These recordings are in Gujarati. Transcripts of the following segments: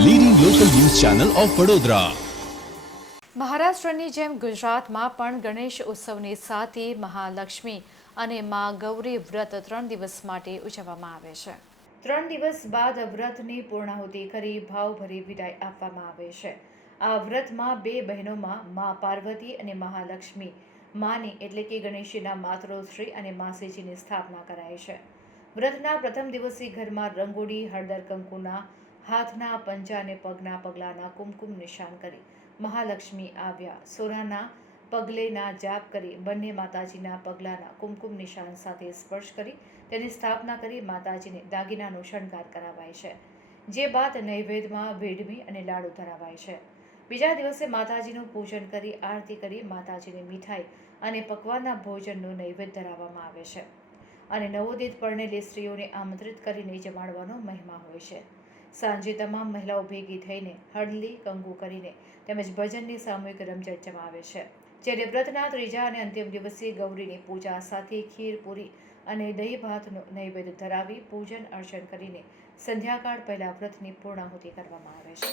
ચેનલ ઓફ વડોદરા મહારાષ્ટ્રની જેમ ગુજરાતમાં પણ ગણેશ ઉત્સવની સાથે મહાલક્ષ્મી અને મા ગૌરી વ્રત ત્રણ દિવસ માટે ઉજવવામાં આવે છે. ત્રણ દિવસ બાદ વ્રતની પૂર્ણાહુતિ કરી ભાવભરી વિદાય આપવામાં આવે છે. આ વ્રતમાં બે બહેનોમાં મા પાર્વતી અને મહાલક્ષ્મી, માની એટલે કે ગણેશજીના માતૃશ્રી અને માસીજીની સ્થાપના કરાય છે. વ્રતના પ્રથમ દિવસે ઘરમાં રંગોળી, હળદર કંકુના હાથના પંજા અને પગના પગલાના કુમકુમ નિશાન કરી મહાલક્ષ્મી આવ્યા. સોનાના પગલેના જાપ કરી બંને માતાજીના પગલાના કુમકુમ નિશાન સાથે સ્પર્શ કરી તેની સ્થાપના કરી માતાજીને દાગીનાનો શણગાર કરાવાય છે, જે બાદ નૈવેદ્યમાં ભેડમી અને લાડુ ધરાવાય છે. બીજા દિવસે માતાજીનું પૂજન કરી આરતી કરી માતાજીને મીઠાઈ અને પકવાનના ભોજનનું નૈવેદ્ય ધરાવવામાં આવે છે અને નવોદિત પરણેલી સ્ત્રીઓને આમંત્રિત કરીને જમાડવાનો મહિમા હોય છે. સાંજે તમામ મહિલાઓ ભેગી થઈને હળલી કંગુ કરીને તેમજ ભજનની સામૂહિક રમઝટ જમાવે છે. જ્યારે વ્રતના ત્રીજા અને અંતિમ દિવસે ગૌરીની પૂજા સાથે ખીર પૂરી અને દહીં ભાતનો નૈવેદ્ય ધરાવી પૂજન અર્ચન કરીને સંધ્યાકાળ પહેલા વ્રતની પૂર્ણાહુતિ કરવામાં આવે છે.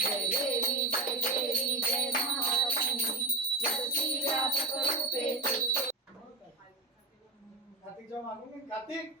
છે ઉપર